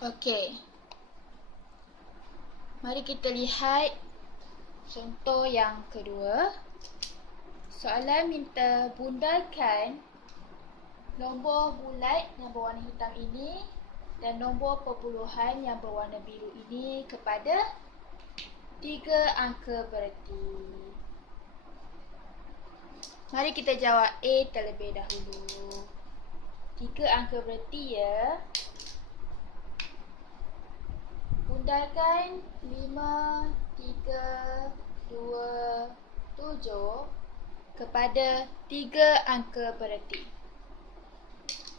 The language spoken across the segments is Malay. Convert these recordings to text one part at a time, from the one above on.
Okey. Mari kita lihat contoh yang kedua. Soalan minta bundarkan nombor bulat yang berwarna hitam ini dan nombor perpuluhan yang berwarna biru ini kepada 3 angka bererti. Mari kita jawab A terlebih dahulu. 3 angka bererti ya. Bundarkan 5, 3, 2, 7 kepada 3 angka bererti.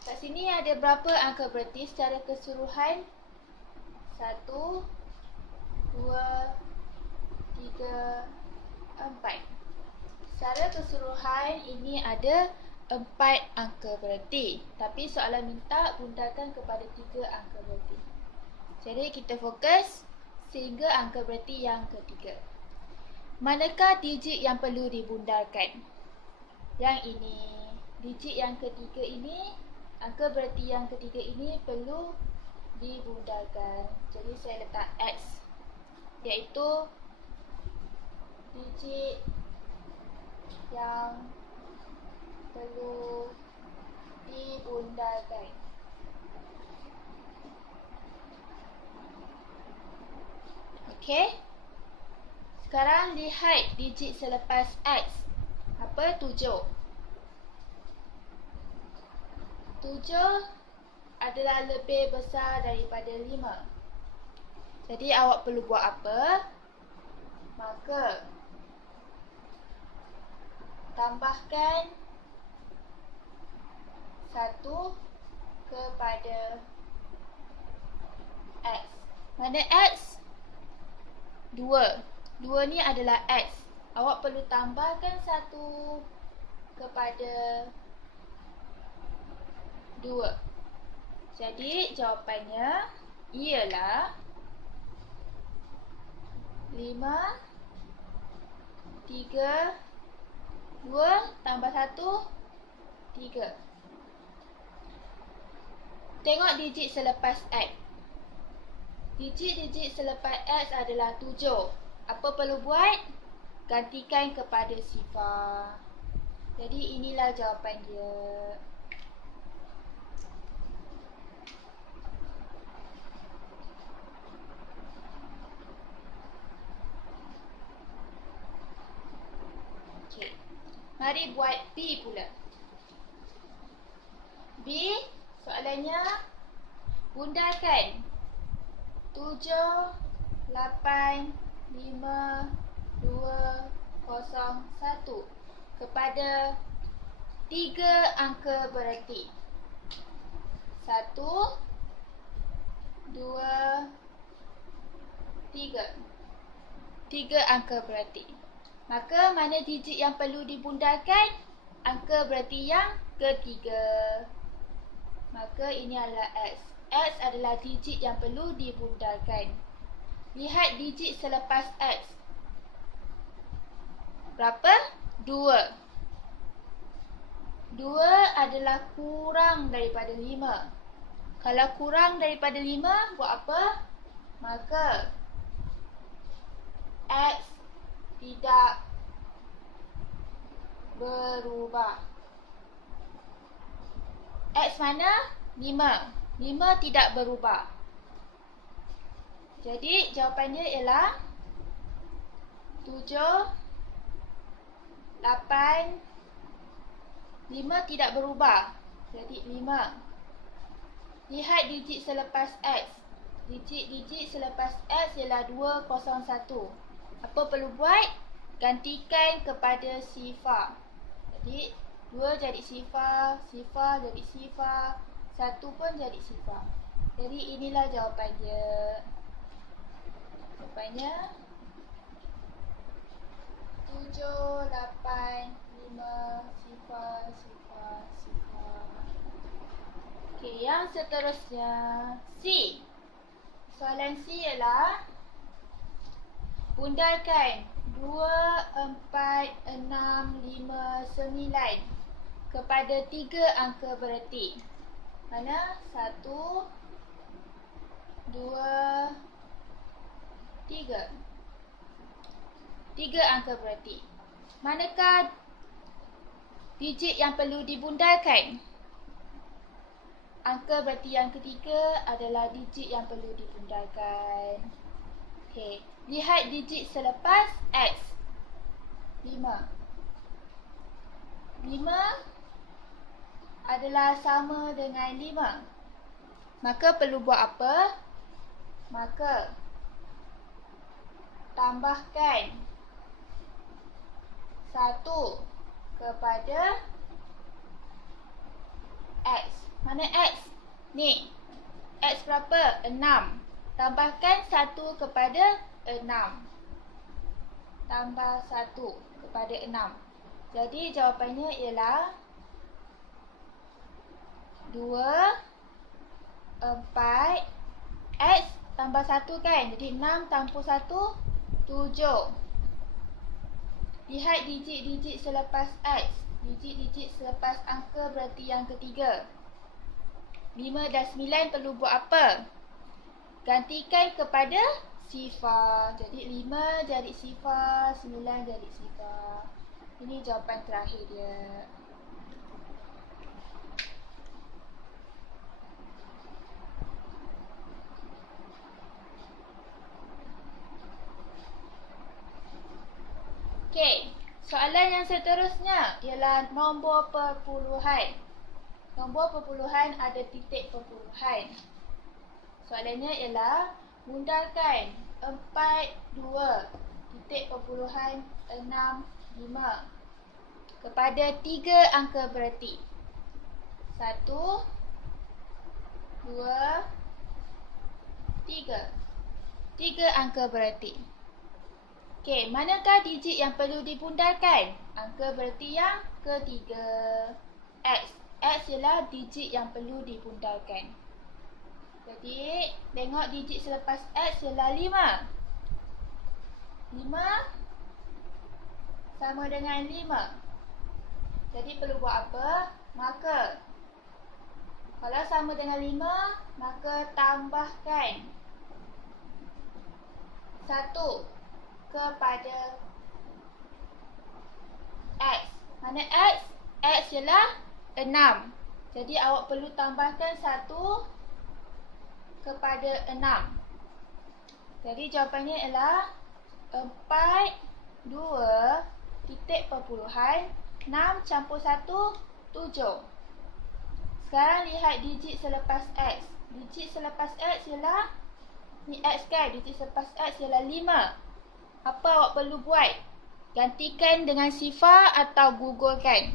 Kat sini ada berapa angka bererti secara keseluruhan? 1, 2, 3, 4. Secara keseluruhan ini ada 4 angka bererti. Tapi soalan minta bundarkan kepada 3 angka bererti. Jadi kita fokus sehingga angka bererti yang ketiga. Manakah digit yang perlu dibundarkan? Yang ini. Digit yang ketiga ini, angka bererti yang ketiga ini perlu dibundarkan. Jadi saya letak X, iaitu digit yang perlu dibundarkan. Okey. Sekarang lihat digit selepas X. Apa? 7. 7 adalah lebih besar daripada 5. Jadi awak perlu buat apa? Maka tambahkan 1 kepada X. Mana X? 2. 2 ni adalah X. Awak perlu tambahkan 1 kepada 2. Jadi jawapannya ialah 5, 3, 2 tambah 1, 3. Tengok digit selepas X. Digit-digit selepas X adalah 7. Apa perlu buat? Gantikan kepada sifar. Jadi inilah jawapan dia. Okey. Mari buat B pula. B, soalannya bundarkan 7, 8, 5, 2, 0, 1 kepada 3 angka bererti. 1, 2, 3. 3 angka bererti. Maka mana digit yang perlu dibundarkan? Angka bererti yang ketiga. Maka ini adalah X. X adalah digit yang perlu dibundarkan. Lihat digit selepas X. Berapa? 2. 2 adalah kurang daripada 5. Kalau kurang daripada 5, buat apa? Maka X tidak berubah. X mana? 5. 5 tidak berubah. Jadi jawapannya ialah 7, 8, 5 tidak berubah. Jadi 5. Lihat digit selepas X. Digit-digit selepas X ialah 201. Apa perlu buat? Gantikan kepada sifar. Jadi 2 jadi sifar, sifar jadi sifar, 1 pun jadi sifar. Jadi inilah jawapan dia. Jawapannya 7, 8, 5, sifar, sifar, sifar. Okey, yang seterusnya C. Soalan C ialah bundarkan 2, 4, 6, 5, 9 kepada 3 angka bererti. Mana? 1, 2, 3. 3 angka berarti. Manakah digit yang perlu dibundarkan? Angka berarti yang ketiga adalah digit yang perlu dibundarkan. Okey, lihat digit selepas X. 5. 5 adalah sama dengan 5. Maka perlu buat apa? Maka tambahkan 1 kepada X. Mana X? Ni. X berapa? 6. Tambahkan 1 kepada 6. Tambah 1 kepada 6. Jadi jawapannya ialah 2, 4, X tambah 1 kan? Jadi 6 tambah 1, 7. Lihat digit-digit selepas X. Digit-digit selepas angka berarti yang ketiga. 5 dan 9 perlu buat apa? Gantikan kepada sifar. Jadi 5 jadi sifar, 9 jadi sifar. Ini jawapan terakhir dia. Okey, soalan yang seterusnya ialah nombor perpuluhan. Nombor perpuluhan ada titik perpuluhan. Soalannya ialah bundarkan 42 titik perpuluhan 65 kepada 3 angka berarti. 1, 2, 3. 3 angka berarti. Okey, manakah digit yang perlu dibundarkan? Angka berarti yang ketiga. X. X ialah digit yang perlu dibundarkan. Jadi, tengok digit selepas X ialah 5. 5 sama dengan 5. Jadi, perlu buat apa? Maka, kalau sama dengan 5, maka tambahkan 1 kepada X. Mana X? X ialah 6. Jadi awak perlu tambahkan 1 kepada 6. Jadi jawapannya ialah 42 titik perpuluhan 6 campur 1, 7. Sekarang lihat digit selepas X. Digit selepas X ialah ni X kan? Digit selepas X ialah 5. Apa awak perlu buat? Gantikan dengan sifar atau gugurkan?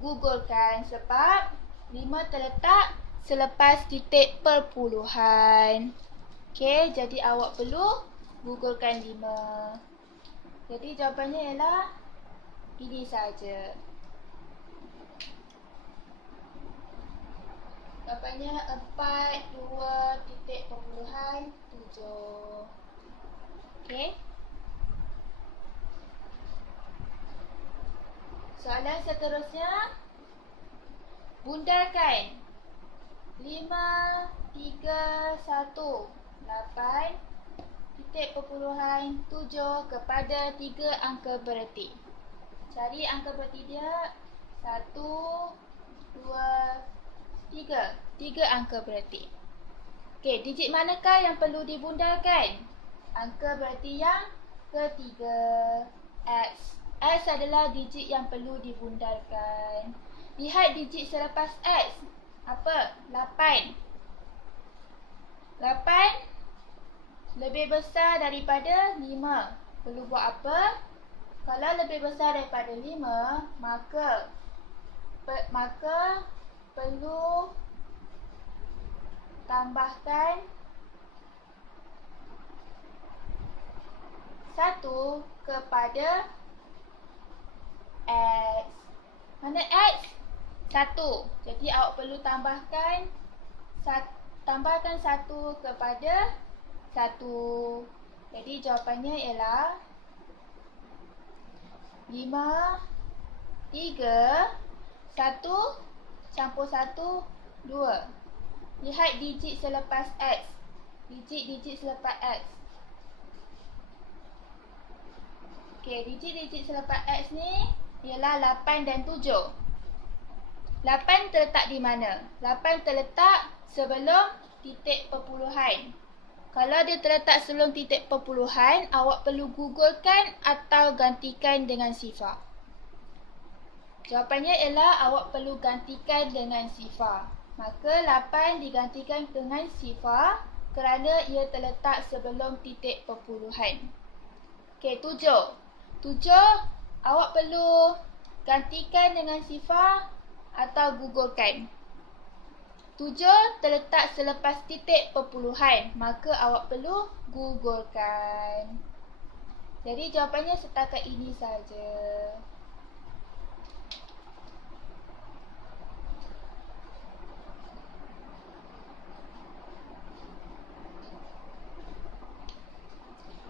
Gugurkan sebab 5 terletak selepas titik perpuluhan. Okey, jadi awak perlu gugurkan 5. Jadi jawapannya ialah ini saja. Jawapannya 42 titik perpuluhan 7. Okey. Soalan seterusnya. Bundarkan 5, 3, 1, 8 titik perpuluhan 7 kepada 3 angka berarti. Cari angka berarti dia 1, 2, 3. 3 angka berarti. Okey, digit manakah yang perlu dibundarkan? Angka berarti yang ketiga. X. X adalah digit yang perlu dibundarkan. Lihat digit selepas X. Apa? 8. 8 lebih besar daripada 5. Perlu buat apa? Kalau lebih besar daripada 5, maka perlu tambahkan 1 kepada X. Mana X? 1. Jadi awak perlu tambahkan 1 kepada 1. Jadi jawapannya ialah 5, 3, 1 campur 1, 2. Lihat digit selepas X. Digit-digit selepas X. Okey, digit-digit selepas X ni ialah 8 dan 7. 8 terletak di mana? 8 terletak sebelum titik perpuluhan. Kalau dia terletak sebelum titik perpuluhan, awak perlu gugurkan atau gantikan dengan sifar. Jawapannya ialah awak perlu gantikan dengan sifar. Maka 8 digantikan dengan sifar kerana ia terletak sebelum titik perpuluhan. Okey, 7. 7 awak perlu gantikan dengan sifar atau gugurkan. 7 terletak selepas titik perpuluhan, maka awak perlu gugurkan. Jadi jawapannya setakat ini saja.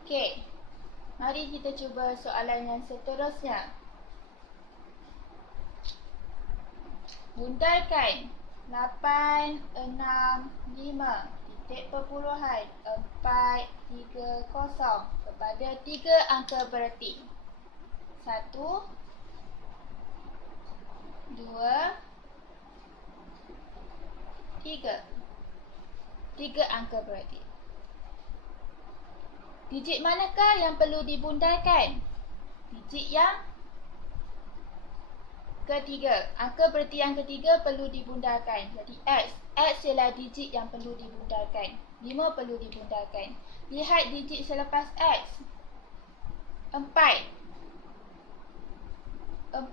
Okey, mari kita cuba soalan yang seterusnya. Bundarkan 8, 6, 5, titik perpuluhan 4, 3, 0 kepada 3 angka berarti. 1, 2, 3. 3 angka berarti. Digit manakah yang perlu dibundarkan? Digit yang ketiga. Angka berarti yang ketiga perlu dibundarkan. Jadi X. X ialah digit yang perlu dibundarkan. 5 perlu dibundarkan. Lihat digit selepas X. 4. 4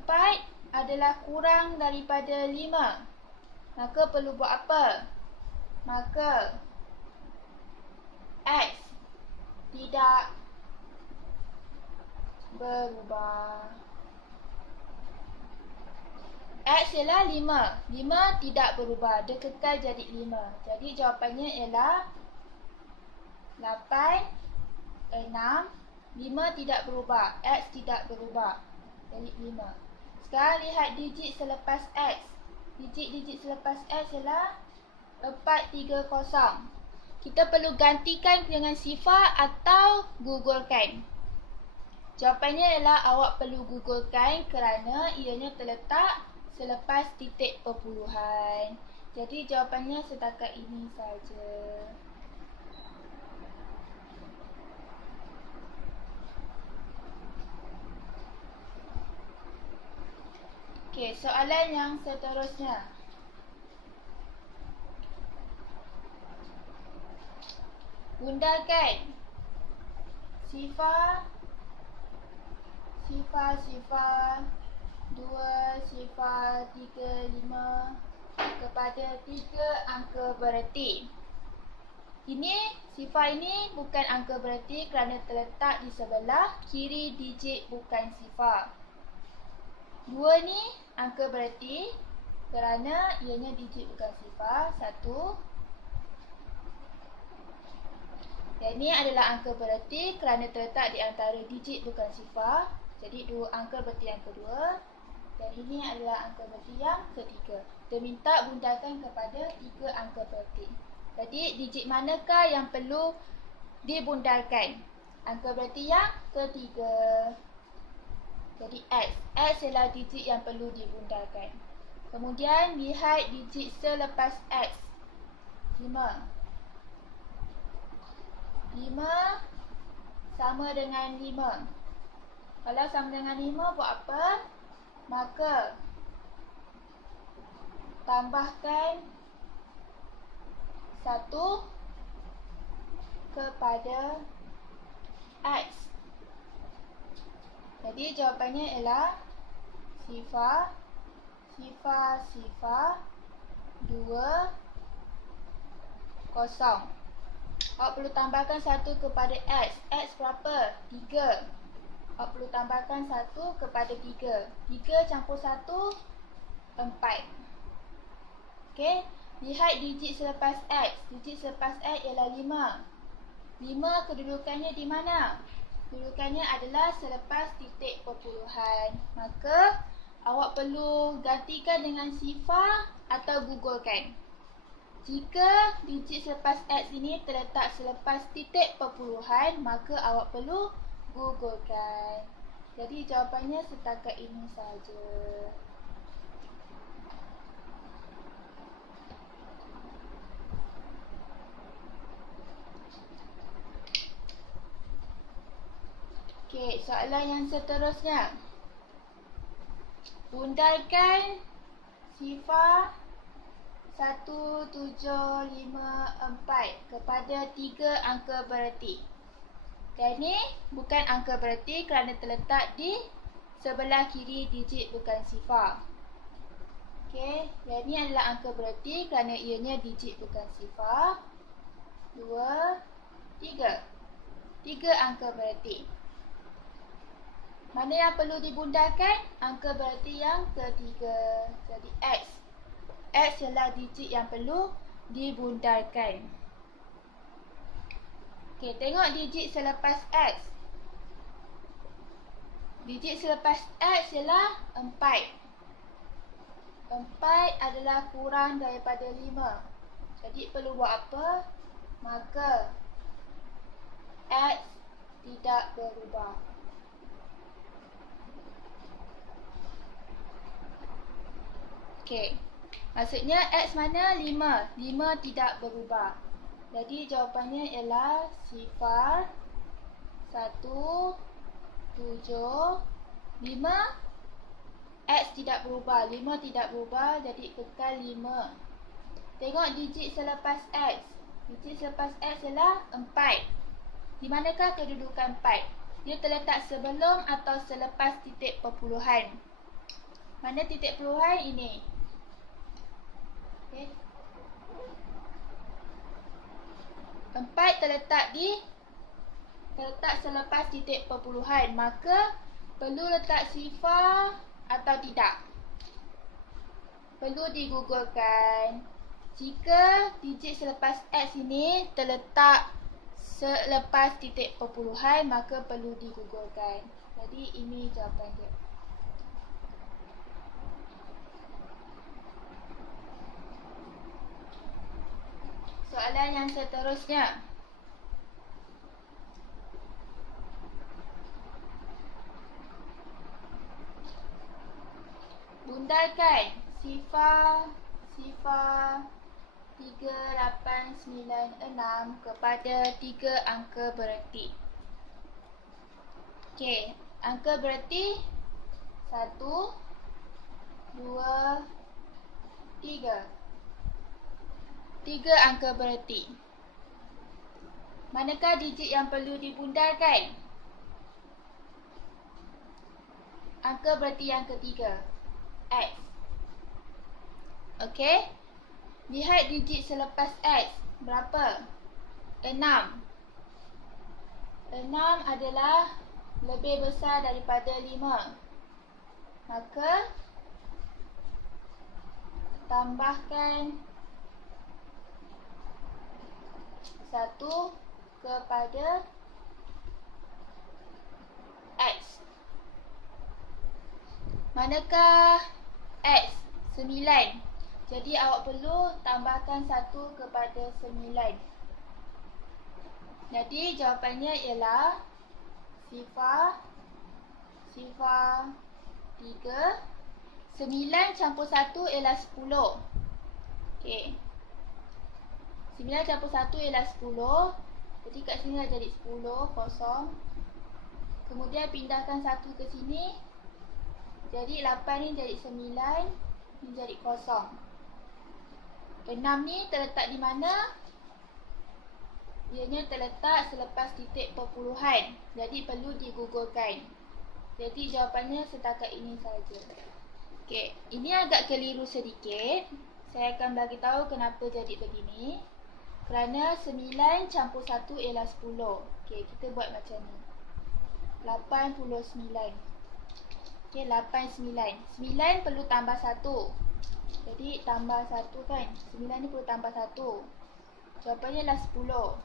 adalah kurang daripada 5. Maka perlu buat apa? Maka X tidak berubah. X ialah 5. 5 tidak berubah. Dia kekal jadi 5. Jadi jawapannya ialah 8, 6, 5 tidak berubah. X tidak berubah. Jadi 5. Sekarang lihat digit selepas X. Digit-digit selepas X ialah 4, 3, 0. Kita perlu gantikan dengan sifar atau gugurkan. Jawapannya ialah awak perlu gugurkan kerana ianya terletak selepas titik perpuluhan. Jadi jawapannya setakat ini saja. Okey, soalan yang seterusnya. Bundarkan sifar 2, sifar 3, 5 kepada 3 angka bererti. Ini sifar ini bukan angka bererti kerana terletak di sebelah kiri digit bukan sifar. 2 ni angka bererti kerana ianya digit bukan sifar. 1. Dan ini adalah angka bererti kerana terletak di antara digit bukan sifar. Jadi 2 angka bererti yang kedua. Dan ini adalah angka bererti yang ketiga. Kita minta bundarkan kepada 3 angka bererti. Jadi digit manakah yang perlu dibundarkan? Angka bererti yang ketiga. Jadi X. X ialah digit yang perlu dibundarkan. Kemudian lihat digit selepas X. 5. 5 sama dengan 5. Kalau sama dengan 5 buat apa? Maka tambahkan 1 kepada X. Jadi jawapannya ialah sifar 2, 0. Awak perlu tambahkan 1 kepada X. X berapa? 3. Awak perlu tambahkan 1 kepada 3. 3 campur 1, 4. Okey. Lihat digit selepas X. Digit selepas X ialah 5. 5 kedudukannya di mana? Kedudukannya adalah selepas titik perpuluhan. Maka awak perlu gantikan dengan sifar atau gugurkan. Jika digit selepas X ini terletak selepas titik perpuluhan, maka awak perlu gugurkan. Jadi jawapannya setakat ini saja. Okey, soalan yang seterusnya. Bundarkan sifar 1754 kepada 3 angka bererti. Dan ni bukan angka bererti kerana terletak di sebelah kiri digit bukan sifar. Okey, yang ni adalah angka bererti kerana ianya digit bukan sifar. 2, 3. 3 angka bererti. Mana yang perlu dibundarkan? Angka bererti yang ketiga. Jadi X. X ialah digit yang perlu dibundarkan. Okey, tengok digit selepas X. Digit selepas X ialah 4. 4 adalah kurang daripada 5. Jadi perlu buat apa? Maka X tidak berubah. Okey. Maksudnya X mana? 5. 5 tidak berubah. Jadi jawapannya ialah sifar 1, 7, 5. X tidak berubah. 5 tidak berubah. Jadi kekal 5. Tengok digit selepas X. Digit selepas X ialah 4. Di manakah kedudukan 4? Dia terletak sebelum atau selepas titik perpuluhan. Mana titik perpuluhan? Ini. Okay. 4 terletak selepas titik perpuluhan, maka perlu letak sifar atau tidak? Perlu digugurkan. Jika digit selepas X ini terletak selepas titik perpuluhan, maka perlu digugurkan. Jadi ini jawapan dia. Soalan yang seterusnya. Bundarkan sifar 3896 kepada 3 angka bererti. Okey, angka bererti 1, 2, 3. 3 angka bererti. Manakah digit yang perlu dibundarkan? Angka bererti yang ketiga, X. Okey. Lihat digit selepas X. Berapa? 6. 6 adalah lebih besar daripada 5. Maka tambahkan 1 kepada X. Manakah X? 9. Jadi awak perlu tambahkan 1 kepada 9. Jadi jawapannya ialah sifar 3. 9 campur 1 ialah 10. Okey. 9 campur 1 ialah 10. Jadi kat sini dah jadi 10, kosong. Kemudian pindahkan 1 ke sini. Jadi 8 ni jadi 9. Ni jadi kosong. 6 ni terletak di mana? Ianya terletak selepas titik perpuluhan. Jadi perlu digugurkan. Jadi jawapannya setakat ini saja. Okey, ini agak keliru sedikit. Saya akan bagi tahu kenapa jadi begini. Kerana 9 campur 1 ialah 10. Okey, kita buat macam ni. 89. Okey, 89. 9 perlu tambah 1. Jadi tambah 1 kan. 9 ni perlu tambah 1. Jawapannya ialah 10.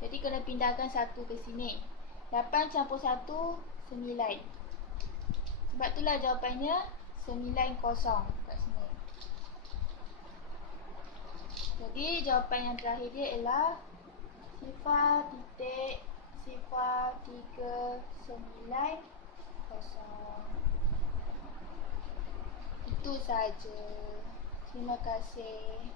Jadi kena pindahkan 1 ke sini. 8 campur 1, 9. Sebab itulah jawapannya 9 kosong kat sini. Jadi jawapan yang terakhir dia ialah 0.0390. Itu saja. Terima kasih.